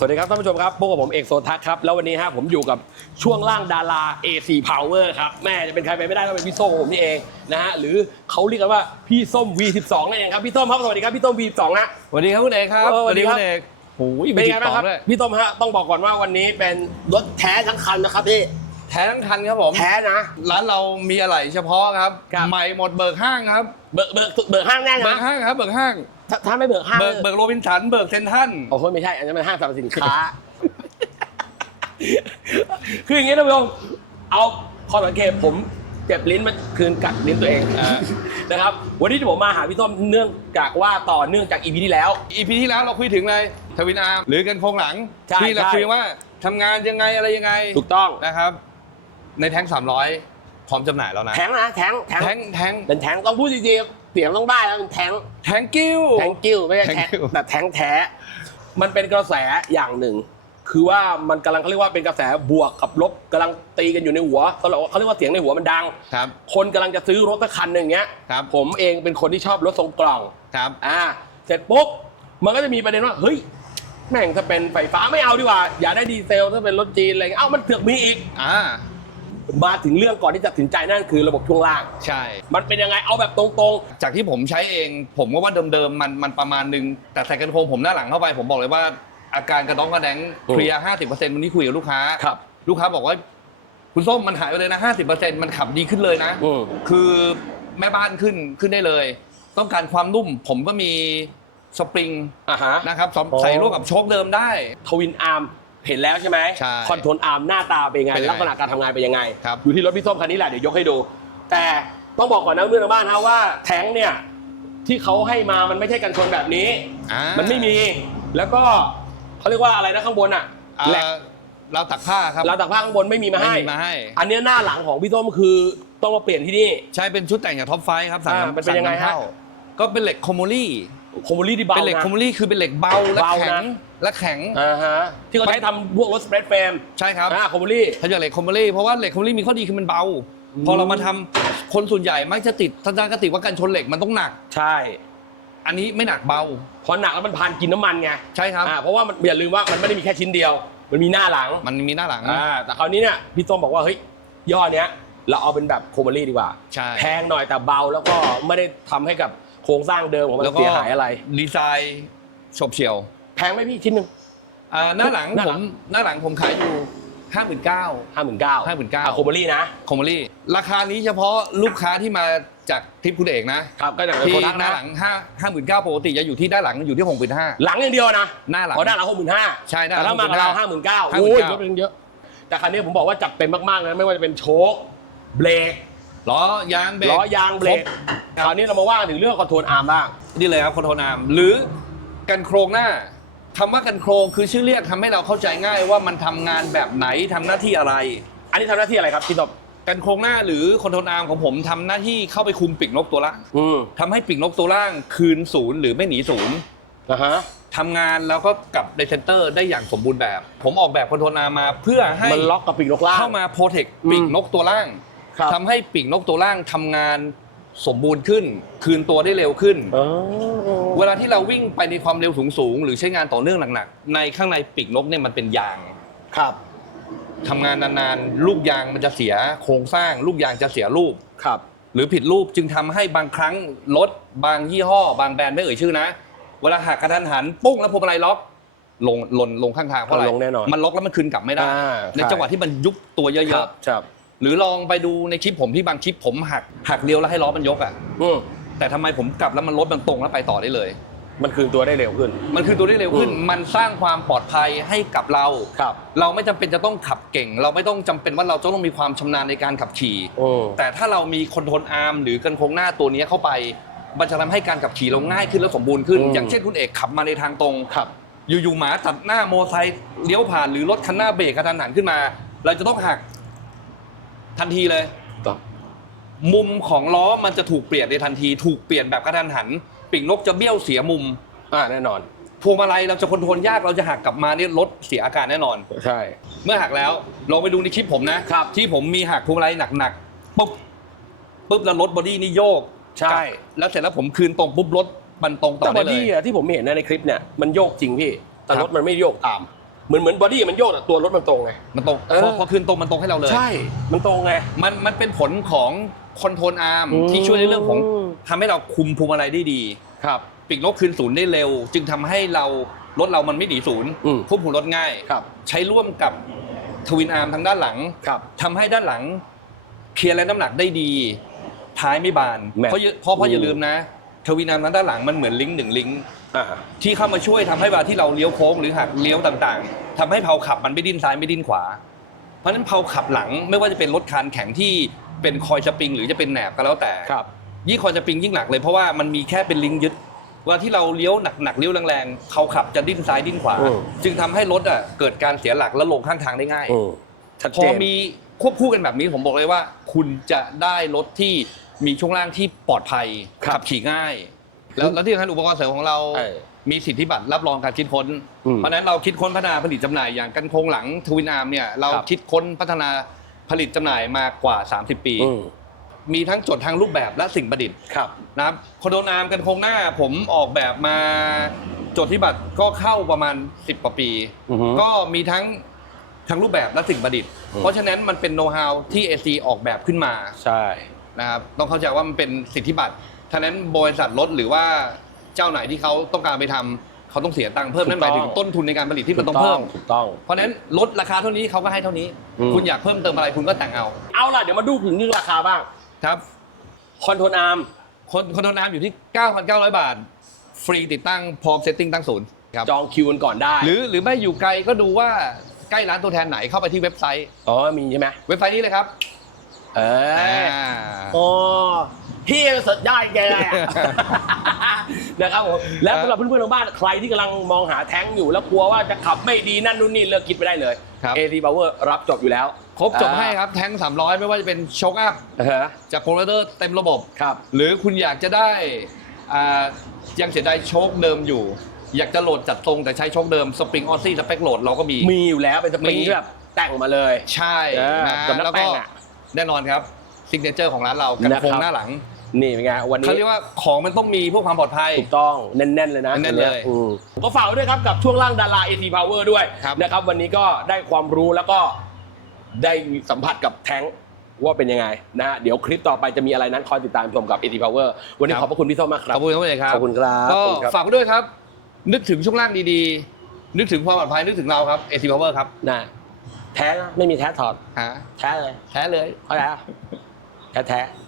สวัสดีครับท่านผู้ชมครับพบกับผมเอกโซทักครับ แล้ววันนี้ฮะผมอยู่กับช่วงล่างดารา AC Power ครับ แม่จะเป็นใครไปไม่ได้ก็เป็นพี่ส้มของผมนี่เองนะฮะหรือเขาเรียกกันว่าพี่ส้ม V12 นั่นเองครับพี่ส้มครับสวัสดีครับพี่ส้ม V12 นะสวัสดีครับคุณเอกครับเออสวัสดีครับ ณเอกโอ้ยเป็นไงบ้างครับ ด้วยพี่ส้มฮะต้องบอกก่อนว่าวันนี้เป็นรถแท้ทั้งคันนะครับพี่แท้ทั้งคันครับผม แท้นะ ร้านเรามีอะไรเฉพาะครับ ครับ ใหม่หมดเบิกห้างครับ เบิกเบิกเบิกห้างแน่เบินะกห้างครับ เบิกห้าง ถ้าถ้าไม่เบิกห้างเบิกเบิกโรบินสันเบิกเซนทรัน โอ้โหไม่ใช่ อันนั้นมันห้างสรรพสินค้า คืออย่างนี้ท่านผู้ชมเอาข้อสังเกตผมเจ็บลิ้นมาคืนกัดลิ้นตัวเองนะครับ วันนี้ที่ผมมาหาพี่ต้อมเนื่องจากว่าต่อเนื่องจากอีพีที่แล้ว อีพีที่แล้วเราคุยถึงเลยทวินอาร์มหรือกันโครงหลัง ใช่ที่เราใช่ คุยว่าทำงานยังไงอะไรยังไงถูกต้องนะครับ ในแท้ง 300 พร้อมจำหน่ายแล้วนะ แทงนะแทงแทงแท้งแท้ง เป็นแทงต้องพูดจริงๆ เสียงต้องได้แล้วเป็นแทงแท้งกิ้ว แทงกิ้วไม่ใช่แทง Thank you แต่แทงแท้ มันเป็นกระแสอย่างหนึ่ง คือว่ามันกำลังเขาเรียกว่าเป็นกระแสบวกกับลบกำลังตีกันอยู่ในหัวเขาเรียกว่าเขาเรียกว่าเสียงในหัวมันดัง ครับ คนกำลังจะซื้อรถสักคันหนึ่งเงี้ย ครับ ผมเองเป็นคนที่ชอบรถทรงกล่อง ครับ อ่า เสร็จปุ๊บ มันก็จะมีประเด็นว่า เฮ้ย แม่งถ้าเป็นไฟฟ้าไม่เอาดีกว่า อยากได้ดีเซลถ้าเป็นรถจีนอะไรเงี้ยเอ้ามันเถือกมีอีก อ่า มาถึงเรื่องก่อนที่จะตัดสินใจนั่นคือระบบช่วงล่าง ใช่ มันเป็นยังไงเอาแบบตรงจากที่ผมใช้เองผมก็ว่าเดิมๆมันมันประมาณหนึง แต่ใส่กันโครงผมหน้าหลังเข้าไป ผมบอกเลยว่าอาการกระต้องกระแดงเคลียร์ห้าสิบเปอร์เซ็นต์วันนี้คุยกับลูกค้าครับ ลูกค้าบอกว่า คุณส้มมันหายไปเลยนะห้าสิบเปอร์เซ็นต์มันขับดีขึ้นเลยนะ อืม คือแม่บ้านขึ้นขึ้นได้เลย ต้องการความนุ่ม ผมก็มีสปริงๆอ่าฮะ นะครับสอมอ๋อ ใส่ร่วมกับโชคเดิมได้ ทวินอาร์ม เห็นแล้วใช่ไหมใช่คอนโทรลอาร์มหน้าตาเป็นยังไงเป็นยังไงลักษณะการทำงานเป็นยังไง ครับ อยู่ที่รถพี่ส้มคันนี้แหละเดี๋ยวยกให้ดู แต่ต้องบอกก่อนนะเพื่อนทางบ้านนะว่าแท้งเนี่ยที่เขาให้มามันไม่ใช่กันชนแบบนี้ อ่ามันไม่มีแล้วก็เขาเรียกว่าอะไรนะข้างบนอะอ่าแหลกเราตักผ้าครับเราวตักผ้าข้างบนไม่มีมาให้ ไม่มีมาให้ อันเนี้ยหน้าหลังของพี่ส้มคือต้องมาเปลี่ยนที่นี่ ใช่เป็นชุดแต่งจากท็อปไฟครับสั่งอ่ามันเป็นสั่ยังไงฮะเข้าก็เป็นเหล็กคอมโมลี่ โคมลี่ที่เบาเป็นเหล็กนะ คอมโมลี่คือเป็นเหล็กเบาและเบาแข็งนะ และแข็ง อ่าฮะที่เขาใช้ทำพวกรถสเปรดเฟรมใช่ครับอ่าโคมลี่ ถ้าจะเหล็กคอมโมลี่เพราะว่าเหล็กคอมโมลี่มีข้อดีคือมันเบา พอเรามาทำคนส่วนใหญ่มักจะติดทัศนคติว่าการชนเหล็กมันต้องหนัก ใช่อันนี้ไม่หนักเบาพอหนักแล้วมันพานกินน้ำมันไงใช่ครับ อ่าเพราะว่ามันอย่าลืมว่ามันไม่ได้มีแค่ชิ้นเดียว มันมีหน้าหลังมันมีหน้าหลังอ่าแต่คราวนี้เนี่ยพี่ส้มบอกว่าเฮ้ยย่อเนี้ยเราเอาเป็นแบบโคมลี่ดีกว่า ใช่แพงหน่อยแต่เบาแล้วก็ไม่ได้ทำให้กับโครงสร้างเดิมของมันแล้วก็เสียหายอะไร ดีไซน์ฉบเฉี่ยว แพงไหมพี่ชิ้นหนึ่ง อ่าหน้าหลังหน้าผหลัมงหน้าหลังผมขายอยู่ห้าหมื่นเก้า ห้าหมื่นเก้า59,000โคมลี่นะ คอมโมลี่ราคานี้เฉพาะลูกค้าที่มาจากทริปคุณเอกนะครับก็จากที่โคทักหน้านะ หลังห้าห้าหมื่นเก้าปกติจะอยู่ที่ด้านหลังอยู่ที่หกหมื่นห้าหลังอย่างเดียวนะหน้าหลังเพราะด้านหลังหกหมื่นห้าใช่หน้าแต่ถ้ามากับเราห้าหมื่นเก้า59,000 โอ้ยลดไปเยอะ แต่คันนี้ผมบอกว่าจัดเต็มมากๆนะไม่ว่าจะเป็นโชคเบรกล้อยางเบรกล้อยางเบรกครบคราวนี้เรามาว่ากันถึงเรื่องคอนโทรลอาร์มบ้าง นี่เลยครับคอนโทรลอาร์มหรือกันโครงหน้า คำว่ากันโครงคือชื่อเรียกทำให้เราเข้าใจง่ายว่ามันทำงานแบบไหนทำหน้าที่อะไร อันนี้ทำหน้าที่อะไรครับพี่ตบกันโครงหน้าหรือคอนโทรลอาร์มของผมทำหน้าที่เข้าไปคุมปีกนกตัวล่างอืมทำให้ปีกนกตัวล่างคืนศูนย์หรือไม่หนีศูนย์นะฮะทำงานแล้วก็กลับในเซนเตอร์ได้อย่างสมบูรณ์แบบ ผมออกแบบคอนโทรลอาร์มมาเพื่อให้ มันล็อกกับปีกนกล่าง เข้ามาโปรเทคปีกอืมนกตัวล่างครับ ทำให้ปีกนกตัวล่างทำงาน สมบูรณ์ขึ้น คืนตัวได้เร็วขึ้นเออเวลาที่เราวิ่งไปในความเร็วสูงๆหรือใช้งานต่อเนื่องหนักๆในข้างในปีกนกเนี่ยมันเป็นยางครับทำงานนานๆลูกยางมันจะเสียโครงสร้าง ลูกยางจะเสียรูป ครับ หรือผิดรูปจึงทำให้บางครั้งรถบางยี่ห้อ บางแบรนด์ไม่เอ่ยชื่อนะ เวลาหักกระทันหันปุ้งแล้วพวงมาลัยล็อกลงหล่นลงข้างทางเพราะอะไรลงแน่นอนมันล็อกแล้วมันคืนกลับไม่ได้ อ่าในจังหวะที่มันยุบตัวเยครัอะบครับๆ หรือลองไปดูในคลิปผมที่บางคลิปผมหักหักเลี้ยวแล้วให้ล้อมันยกอะอืมแต่ทำไมผมกลับแล้วมันรถมันตรงแล้วไปต่อได้เลย มันคืนตัวได้เร็วขึ้น มันคือตัวได้เร็วขึ้น อืม มันสร้างความปลอดภัยให้กับเรา ครับเราไม่จำเป็นจะต้องขับเก่ง เราไม่ต้องจำเป็นว่าเราจะต้องมีความชำนาญในการขับขี่ โอ้ แต่ถ้าเรามีคอนโทรลอาร์มหรือกันโครงหน้าตัวนี้เข้าไป มันจะทำให้การขับขี่เราง่ายขึ้นและสมบูรณ์ขึ้นอย่างเช่นคุณเอกขับมาในทางตรง ครับ อยู่ๆหมาตัดหน้าโมอไซค์เลี้ยวผ่านหรือรถคันหน้าเบรกกระทันหันขึ้นมา เราจะต้องหัก ทันทีเลยต่อมุมของล้อมันจะถูกเปลี่ยนในทันที ถูกเปลี่ยนแบบกระทันหัน ปีกนกจะเบี้ยวเสียมุม อ่าแน่นอน พวงมาลัยเราจะคอนโทรลยากเราจะหักกลับมาเนี่ยรถเสียอาการแน่นอน ใช่ เมื่อหักแล้วลองไปดูในคลิปผมนะครับที่ผมมีหักพวงมาลัยหนักๆปุ๊บปุ๊บแล้วรถบอดี้นี่โยกใช่ กลับแล้วเสร็จแล้วผมคืนตรงปุ๊บรถมันตรงต่แต่อบอได้เลดี้ย อะที่ผมเห็นในคลิปเนี่ยมันโยกจริงพี่ แต่ครับ รถมันไม่โยกตาม เหมือนเหมือนบอดี้มันโยกแต่ตัวรถมันตรงไง มันตรงเออ พอพอคืนตรงมันตรงให้เราเลย ใช่ มันตรงไง มันมันเป็นผลของคอนโทรลอาร์มอืม ที่ช่วยในเรื่องของทำให้เราคุมพวงมาลัยได้ดี ครับ ปีกลบคืนศูนย์ได้เร็ว จึงทำให้เรารถเรามันไม่หนีศูนย์อืม ควบคุมรถง่าย ครับ ใช้ร่วมกับทวินอาร์มทางด้านหลังครับ ทำให้ด้านหลัง เคลียร์แรงน้ำหนักได้ดี ท้ายไม่บานแม่นเพราะอย่าเพราะเพราะอย่าอืมลืมนะ ทวินอาร์มทางด้านหลังมันเหมือนลิงก์หนึ่งลิงก์อ่าที่เข้ามาช่วยทำให้เวลาที่เราเลี้ยวโค้งหรือหักเลี้ยวต่างๆทำให้เพาขับมันไม่ดิ้นซ้ายไม่ดิ้นขวา เพราะฉะนั้นเพาขับหลังไม่ว่าจะเป็นรถคานแข็งที่เป็นคอยสปริง หรือจะเป็นแหนบก็แล้วแต่ ครับ ยิ่งคอยสปริงยิ่งหนักเลยเพราะว่ามันมีแค่เป็นลิงก์ยึดเวลาที่เราเลี้ยวหนักๆเลี้ยวแรงๆเขาขับจะดิ้นซ้ายดิ้นขวา อืม จึงทำให้รถอะเกิดการเสียหลักและลงข้างทางได้ง่าย อืมชัดพเจอนมีควบคู่กันแบบนี้ผมบอกเลยว่า คุณจะได้รถที่ มีช่วงล่างที่ปลอดภัยครับขับขี่ง่าย แล้วแล้วที่สำคัญอุปกรณ์เสริมของเราเออมีสิทธิบัตรรับรองการคิดค้น อืมเพราะฉะนั้นเราคิดค้นพัฒนาผลิตจำหน่ายอย่างกันโครงหลังทวินอาร์มเนี่ยเราครับ คิดค้นพัฒนาผลิตจำหน่ายมากว่า 30 ปี อืมมีทั้งจดทางรูปแบบและสิ่งประดิษฐ์ครับ นะครับคอนโดนอาร์มกันโครงหน้าผมออกแบบมาจดที่บัตรก็เข้าประมาณ 10กว่าปี อือฮึ ก็มีทั้งทางรูปแบบและสิ่งประดิษฐ์อืมเพราะฉะนั้นมันเป็นโน้ตฮาวที่ AC ออกแบบขึ้นมา ใช่ นะครับต้องเข้าใจว่ามันเป็นสิทธิบัตรฉะนั้นบริษัทรถหรือว่าเจ้าไหนที่เขาต้องการไปทำเขาต้องเสียตังค์เพิ่มนั่นหมายถึงต้นทุนในการผลิตที่มันต้องเพิ่ม ถูกต้อง เพราะฉะนั้นลดราคาเท่านี้เขาก็ให้เท่านี้ อืม คุณอยากเพิ่มเติมอะไรคุณก็แต่งเอาเอาล่ะ เดี๋ยวมาดูถึงเรื่องราคาบ้าง ครับ คอนโทรลอาร์ม คนคนโดนน้ำอยู่ที่ 9,900 บาท ฟรีติดตั้งพร้อมเซตติ้งตั้งศูนย์ครับจองคิวกันก่อนได้หรือหรือไม่อยู่ไกลก็ดูว่าใกล้ร้านตัวแทนไหนเข้าไปที่เว็บไซต์ อ๋อมีใช่ไหมเว็บไซต์นี้เลยครับ เออ อ่าอ๋อพี่สุดยอดแกเลยอะ นะครับผมและสำหรับเพื่อนๆทางบ้านใครที่กำลังมองหาแท้งอยู่แล้วกลัวว่าจะขับไม่ดีนั่นนู่นนี่เลิกคิดไปได้เลย ครับ AC Power รับจบอยู่แล้วครบจบให้ครับแท้ง300 ไม่ว่าจะเป็นโชคอัพอ่าฮะจากโปรเตอร์เต็มระบบ ครับ หรือคุณอยากจะได้อ่ายังเสียดายโชคเดิมอยู่ อยากจะโหลดจัดทรงแต่ใช้โชคเดิมสปริงออซี่สเปคโหลดเราก็มี มีอยู่แล้วเป็นสปริงมี ที่แบบแต่งมาเลย ใช่เออนะสำนักแล้วแต่ก็งอะ แน่นอนครับซิกเนเจอร์ของร้านเรากันนะครับโครงหน้าหลังนี่เป็นไงวันนี้เขาเรียกว่าของมันต้องมีเพื่อความปลอดภัย ถูกต้องแน่นๆเลยนะแน่นๆเลยอืมผมก็ฝากไว้ด้วยครับกับช่วงล่างดารา AC Power ด้วยครับ นะครับ วันนี้ก็ได้ความรู้แล้วก็ได้สัมผัสกับแท้งว่าเป็นยังไงนะฮะเดี๋ยวคลิปต่อไปจะมีอะไรนั้นคอยติดตามชมกับ AC Power วันนี้ขอบพระคุณพี่ส้มมากคขรัอบบคุณครับเลยครับ ขอบคุณครับก็ขอบคุณครับ ฝากไว้ด้วยครับ นึกถึงช่วงล่างดีๆ นึกถึงความปลอดภัยนึกถึงเราครับ AC Power ครับ นะ แท้นะไม่มีแท้ถอด ฮะแท้เลย แท้เลย เข้าใจปะแท้แท้ๆ